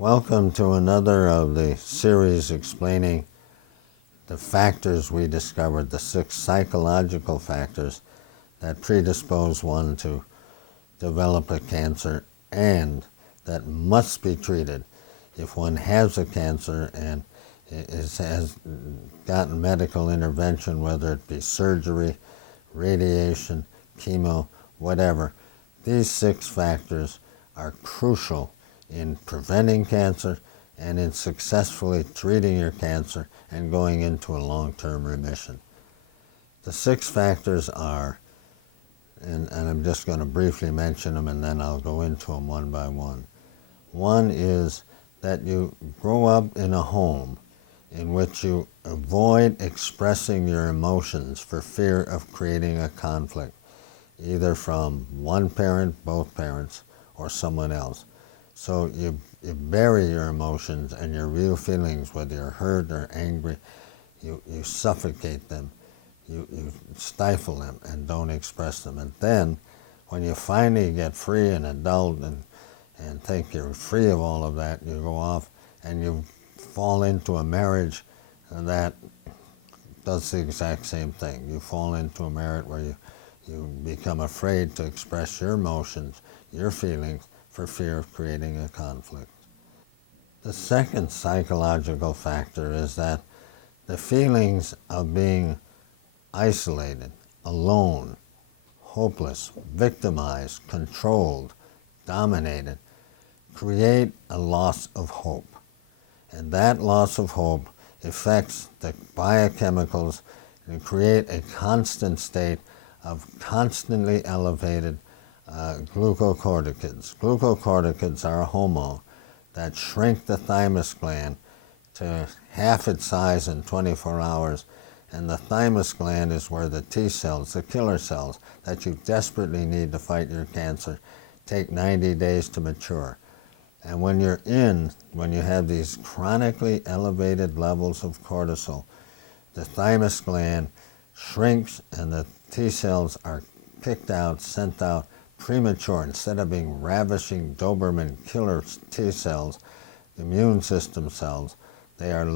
Welcome to another of the series explaining the factors we discovered, the 6 psychological factors that predispose one to develop a cancer and that must be treated if one has a cancer and has gotten medical intervention, whether it be surgery, radiation, chemo, whatever. These 6 factors are crucial in preventing cancer and in successfully treating your cancer and going into a long-term remission. The 6 factors are, and I'm just going to briefly mention them and then I'll go into them one by one. One is that you grow up in a home in which you avoid expressing your emotions for fear of creating a conflict, either from one parent, both parents, or someone else. So you bury your emotions and your real feelings, whether you're hurt or angry, you suffocate them, you stifle them and don't express them. And then when you finally get free and adult and think you're free of all of that, you go off and you fall into a marriage that does the exact same thing. You fall into a marriage where you become afraid to express your emotions, your feelings, for fear of creating a conflict. The second psychological factor is that the feelings of being isolated, alone, hopeless, victimized, controlled, dominated, create a loss of hope. And that loss of hope affects the biochemicals and create a constant state of constantly elevated glucocorticoids. Glucocorticoids are a hormone that shrink the thymus gland to half its size in 24 hours. And the thymus gland is where the T cells, the killer cells that you desperately need to fight your cancer, take 90 days to mature. And when you have these chronically elevated levels of cortisol, the thymus gland shrinks and the T cells are picked out, sent out premature. Instead of being ravishing Doberman killer T cells, immune system cells, they are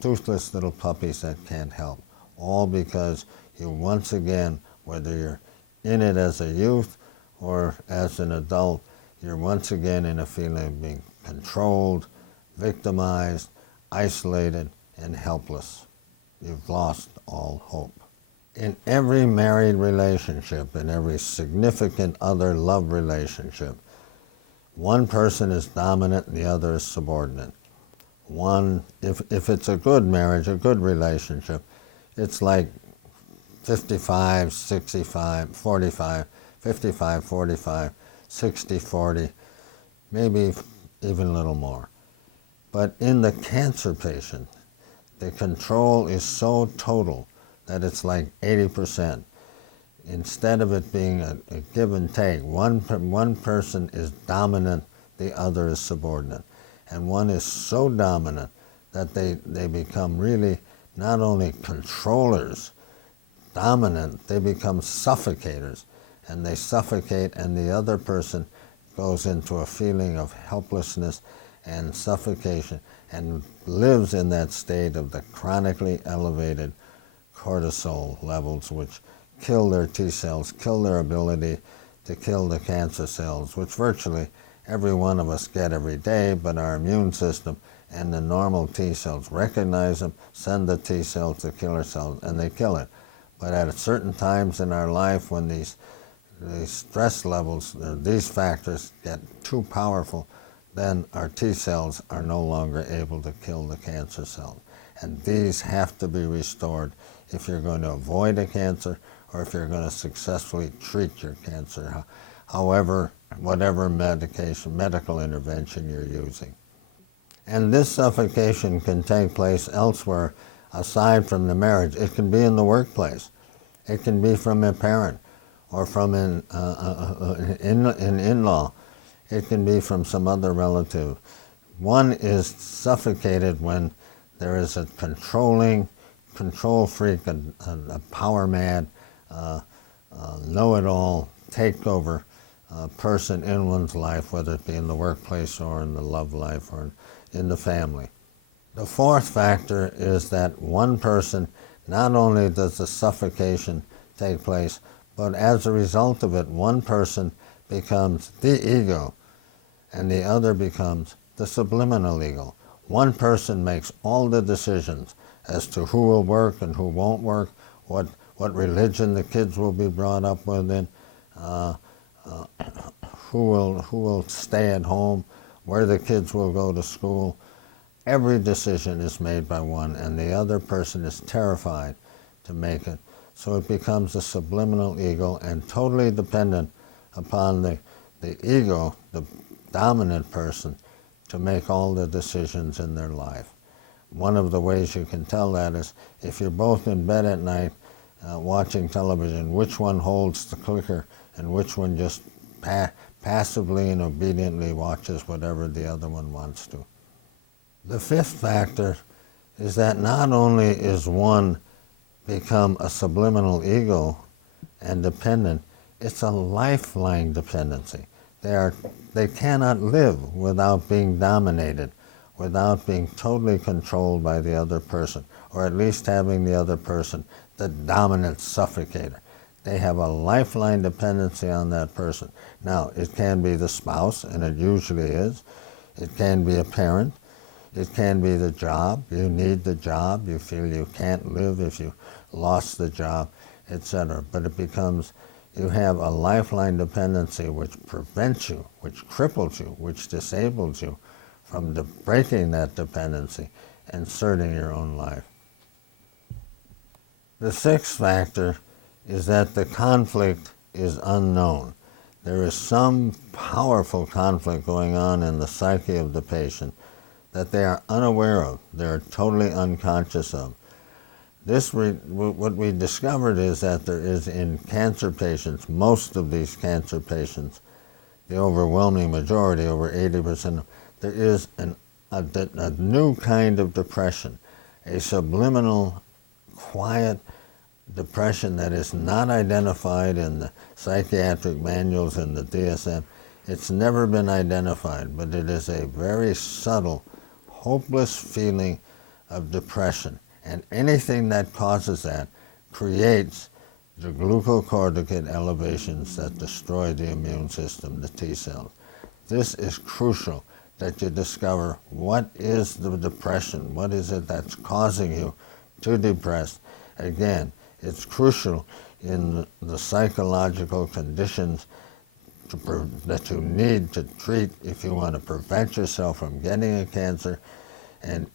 toothless little puppies that can't help. All because you once again, whether you're in it as a youth or as an adult, you're once again in a feeling of being controlled, victimized, isolated, and helpless. You've lost all hope. In every married relationship, in every significant other love relationship, one person is dominant and the other is subordinate. If it's a good marriage, a good relationship, it's like 55, 65, 45, 55, 45, 60, 40, maybe even a little more. But in the cancer patient, the control is so total that it's like 80%. Instead of it being a give and take, one person is dominant, the other is subordinate. And one is so dominant that they become really not only controllers, dominant, they become suffocators. And they suffocate, and the other person goes into a feeling of helplessness and suffocation and lives in that state of the chronically elevated cortisol levels, which kill their T cells, kill their ability to kill the cancer cells, which virtually every one of us get every day, but our immune system and the normal T cells recognize them, send the T cells to killer cells, and they kill it. But at certain times in our life when these stress levels, these factors get too powerful, then our T cells are no longer able to kill the cancer cells. And these have to be restored if you're going to avoid a cancer or if you're going to successfully treat your cancer, however, whatever medical intervention you're using. And this suffocation can take place elsewhere aside from the marriage. It can be in the workplace. It can be from a parent or from an in-law. It can be from some other relative. One is suffocated when there is a control freak, a power mad, know-it-all takeover person in one's life, whether it be in the workplace or in the love life or in the family. The fourth factor is that one person, not only does the suffocation take place, but as a result of it, one person becomes the ego and the other becomes the subliminal ego. One person makes all the decisions as to who will work and who won't work, what religion the kids will be brought up within, who will stay at home, where the kids will go to school. Every decision is made by one, and the other person is terrified to make it. So it becomes a subliminal ego and totally dependent upon the ego, the dominant person, to make all the decisions in their life. One of the ways you can tell that is if you're both in bed at night watching television, which one holds the clicker and which one just passively and obediently watches whatever the other one wants to. The fifth factor is that not only is one become a subliminal ego and dependent, it's a lifeline dependency. They cannot live without being dominated, without being totally controlled by the other person, or at least having the other person the dominant suffocator. They have a lifeline dependency on that person. Now, it can be the spouse, and it usually is. It can be a parent. It can be the job. You need the job. You feel you can't live if you lost the job, etc. But it becomes, you have a lifeline dependency which prevents you, which cripples you, which disables you from breaking that dependency and inserting your own life. The sixth factor is that the conflict is unknown. There is some powerful conflict going on in the psyche of the patient that they are unaware of, they're totally unconscious of. What we discovered is that there is in cancer patients, most of these cancer patients, the overwhelming majority, over 80%, there is a new kind of depression, a subliminal, quiet depression that is not identified in the psychiatric manuals and the DSM. It's never been identified, but it is a very subtle, hopeless feeling of depression. And anything that causes that creates the glucocorticoid elevations that destroy the immune system, the T cells. This is crucial that you discover what is the depression, what is it that's causing you to depress. Again, it's crucial in the psychological conditions that you need to treat if you want to prevent yourself from getting a cancer, and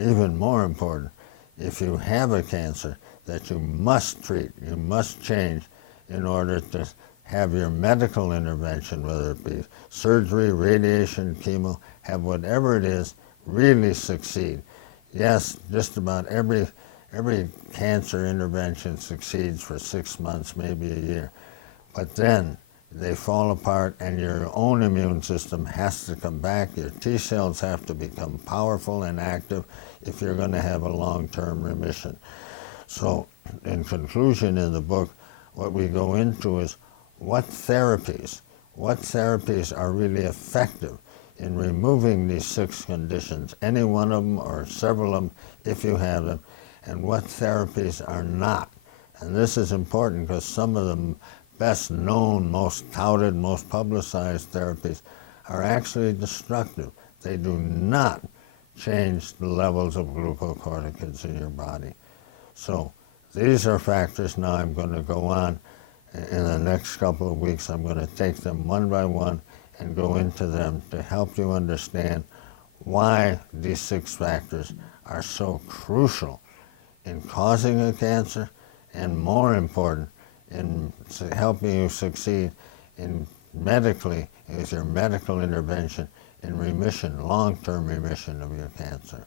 even more important, if you have a cancer that you must treat, you must change in order to have your medical intervention, whether it be surgery, radiation, chemo, have whatever it is, really succeed. Yes, just about every cancer intervention succeeds for 6 months, maybe a year, but then they fall apart and your own immune system has to come back. Your T cells have to become powerful and active if you're going to have a long-term remission. So in conclusion in the book, what we go into is what therapies are really effective in removing these 6 conditions, any one of them or several of them if you have them, and what therapies are not. And this is important because some of the best known, most touted, most publicized therapies are actually destructive. They do not change the levels of glucocorticoids in your body. So these are factors. Now I'm going to go on in the next couple of weeks. I'm going to take them one by one and go into them to help you understand why these 6 factors are so crucial in causing a cancer, and more important, in helping you succeed in medically, with your medical intervention, in remission, long-term remission of your cancer.